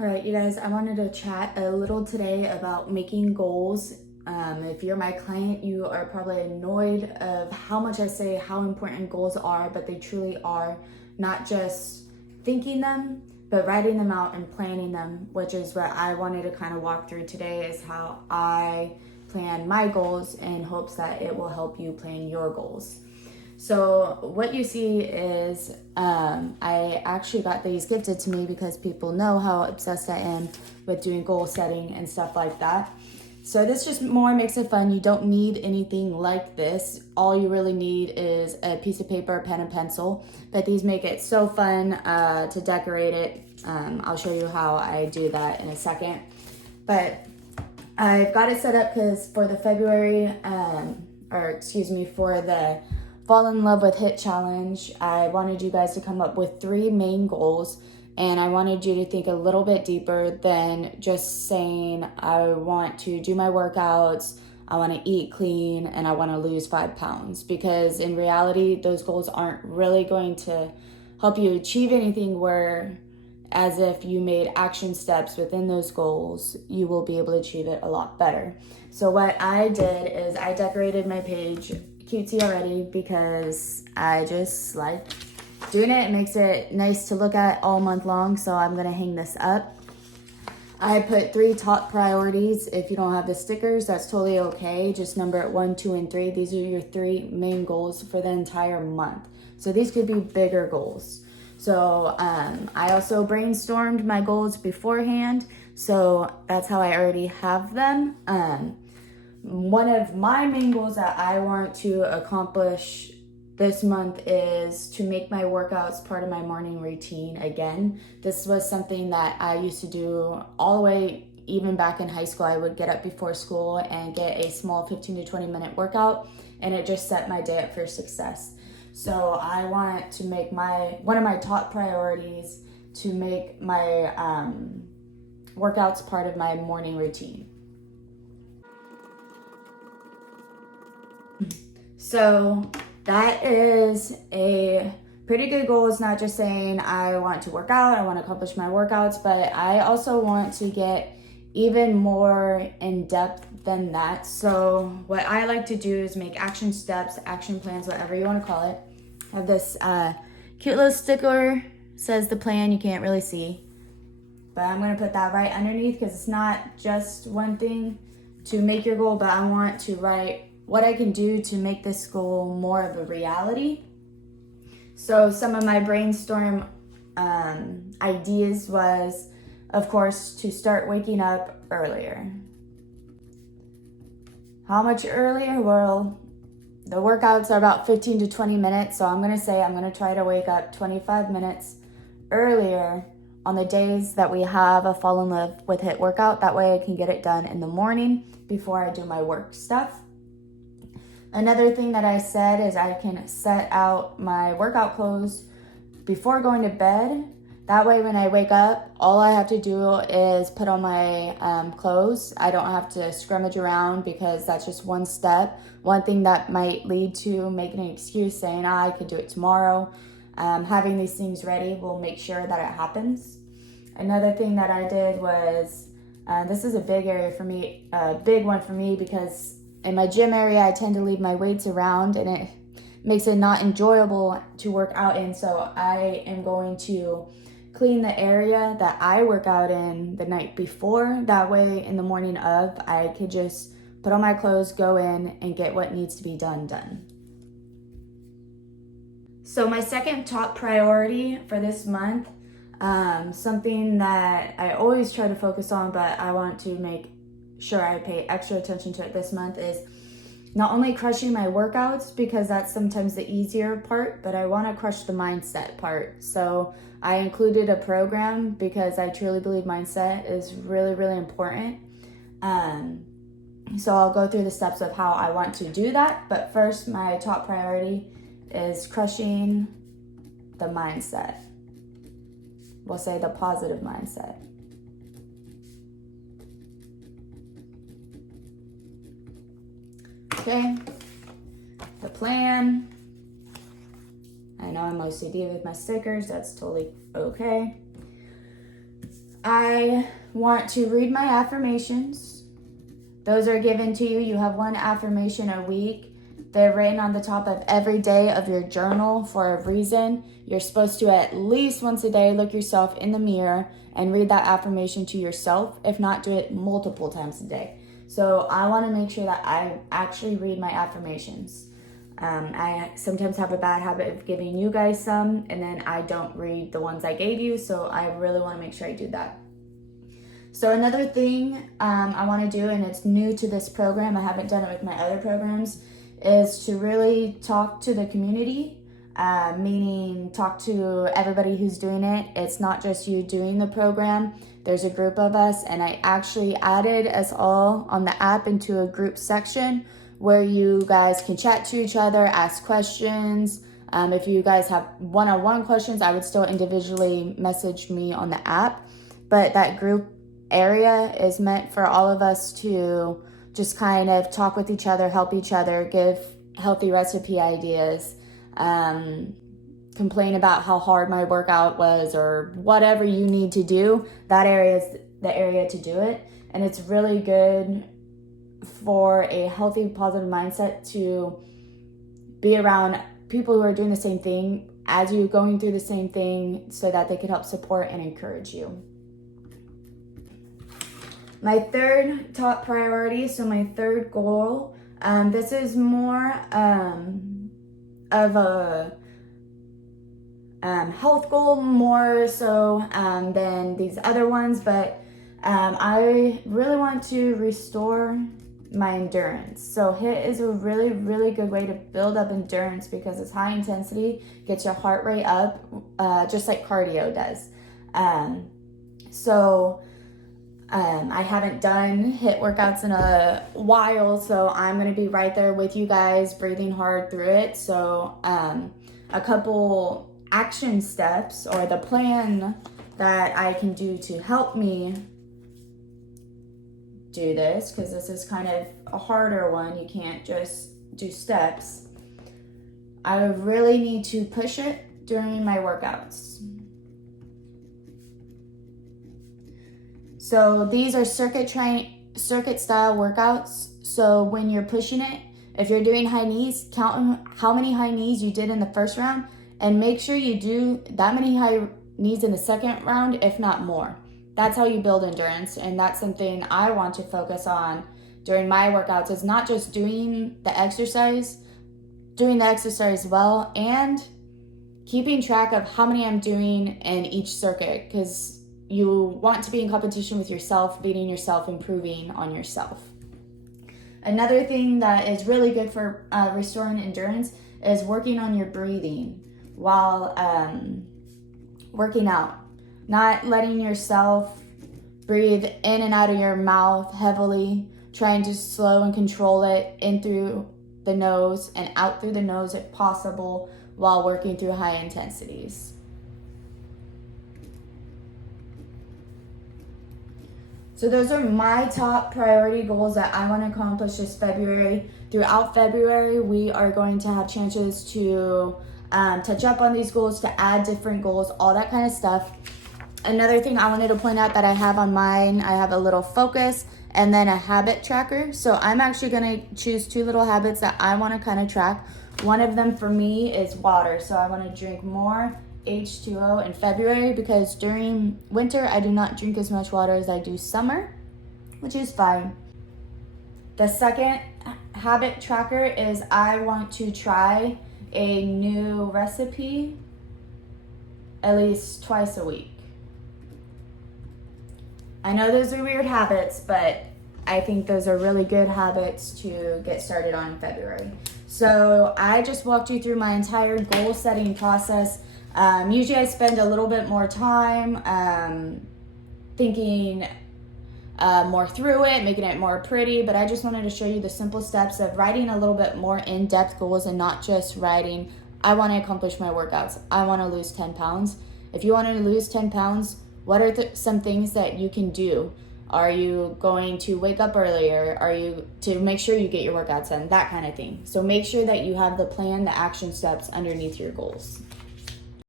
All right, you guys, I wanted to chat a little today about making goals. If you're my client, you are probably annoyed of how much I say how important goals are, but they truly are. Not just thinking them, but writing them out and planning them, which is what I wanted to kind of walk through today, is how I plan my goals in hopes that it will help you plan your goals. So what you see is I actually got these gifted to me because people know how obsessed I am with doing goal setting and stuff like that. So this just more makes it fun. You don't need anything like this. All you really need is a piece of paper, pen, and pencil. But these make it so fun to decorate it. I'll show you how I do that in a second. But I've got it set up because for the for the Fall in Love with HIIT challenge, I wanted you guys to come up with 3 main goals, and I wanted you to think a little bit deeper than just saying, I want to do my workouts, I want to eat clean, and I want to lose 5 pounds, because in reality, those goals aren't really going to help you achieve anything, where as if you made action steps within those goals, you will be able to achieve it a lot better. So what I did is I decorated my page cutesy already because I just like doing it. It makes it nice to look at all month long, so I'm gonna hang this up. I put 3 top priorities. If you don't have the stickers, that's totally okay. Just number it 1, 2, and 3. These are your 3 main goals for the entire month. So these could be bigger goals. So I also brainstormed my goals beforehand, so that's how I already have them. One of my main goals that I want to accomplish this month is to make my workouts part of my morning routine again. This was something that I used to do all the way, even back in high school. I would get up before school and get a small 15 to 20 minute workout, and it just set my day up for success. So I want to make one of my top priorities to make my workouts part of my morning routine. So that is a pretty good goal. It's not just saying I want to work out, I want to accomplish my workouts, but I also want to get even more in depth than that. So what I like to do is make action steps, action plans, whatever you want to call it. I have this cute little sticker, says the plan, you can't really see, but I'm going to put that right underneath because it's not just one thing to make your goal, but I want to write what I can do to make this goal more of a reality. So some of my brainstorm ideas was, of course, to start waking up earlier. How much earlier? Well, the workouts are about 15 to 20 minutes, so I'm gonna say I'm gonna try to wake up 25 minutes earlier on the days that we have a Fall in Love with HIIT workout. That way I can get it done in the morning before I do my work stuff. Another thing that I said is I can set out my workout clothes before going to bed. That way when I wake up, all I have to do is put on my clothes. I don't have to scrummage around, because that's just one step. One thing that might lead to making an excuse saying, I could do it tomorrow. Having these things ready will make sure that it happens. Another thing that I did was, this is a big area for me, a big one for me, because in my gym area, I tend to leave my weights around and it makes it not enjoyable to work out in. So I am going to clean the area that I work out in the night before. That way in the morning of, I could just put on my clothes, go in, and get what needs to be done. So my second top priority for this month, something that I always try to focus on, but I want to make sure I pay extra attention to it this month, is not only crushing my workouts, because that's sometimes the easier part, but I want to crush the mindset part. So I included a program because I truly believe mindset is really, really important. So I'll go through the steps of how I want to do that. But first, my top priority is crushing the mindset. We'll say the positive mindset. Okay, the plan. I know I'm OCD with my stickers, that's totally okay. I want to read my affirmations. Those are given to you. You have one affirmation a week. They're written on the top of every day of your journal for a reason. You're supposed to at least once a day look yourself in the mirror and read that affirmation to yourself. If not, do it multiple times a day. So I want to make sure that I actually read my affirmations. I sometimes have a bad habit of giving you guys some, and then I don't read the ones I gave you, so I really want to make sure I do that. So another thing I want to do, and it's new to this program, I haven't done it with my other programs, is to really talk to the community, meaning talk to everybody who's doing it. It's not just you doing the program. There's a group of us, and I actually added us all on the app into a group section where you guys can chat to each other, ask questions. If you guys have one-on-one questions, I would still individually message me on the app. But that group area is meant for all of us to just kind of talk with each other, help each other, give healthy recipe ideas, complain about how hard my workout was, or whatever you need to do. That area is the area to do it. And it's really good for a healthy, positive mindset to be around people who are doing the same thing as you, going through the same thing, so that they can help support and encourage you. My third top priority, so my third goal, this is more of a health goal, more so than these other ones, but I really want to restore my endurance. So HIIT is a really, really good way to build up endurance because it's high intensity, gets your heart rate up, just like cardio does. I haven't done HIIT workouts in a while, so I'm going to be right there with you guys, breathing hard through it. So a couple action steps, or the plan that I can do to help me do this, because this is kind of a harder one. You can't just do steps. I really need to push it during my workouts. So these are circuit style workouts. So when you're pushing it, if you're doing high knees, count how many high knees you did in the first round, and make sure you do that many high knees in the second round, if not more. That's how you build endurance, and that's something I want to focus on during my workouts, is not just doing the exercise well, and keeping track of how many I'm doing in each circuit, because you want to be in competition with yourself, beating yourself, improving on yourself. Another thing that is really good for restoring endurance is working on your breathing while working out. Not letting yourself breathe in and out of your mouth heavily, trying to slow and control it in through the nose and out through the nose if possible, while working through high intensities. So those are my top priority goals that I want to accomplish this February. Throughout February, we are going to have chances to touch up on these goals, to add different goals, all that kind of stuff. Another thing I wanted to point out that I have on mine, I have a little focus and then a habit tracker. So I'm actually going to choose 2 little habits that I want to kind of track. One of them for me is water. So I want to drink more H2O in February, because during winter I do not drink as much water as I do summer, which is fine. The second habit tracker is I want to try a new recipe at least twice a week. I know those are weird habits, but I think those are really good habits to get started on in February. So I just walked you through my entire goal setting process. Usually I spend a little bit more time thinking more through it, making it more pretty, but I just wanted to show you the simple steps of writing a little bit more in-depth goals, and not just writing, I want to accomplish my workouts, I want to lose 10 pounds. If you want to lose 10 pounds, what are some things that you can do? Are you going to wake up earlier? Are you to make sure you get your workouts in? That kind of thing. So make sure that you have the plan, the action steps underneath your goals.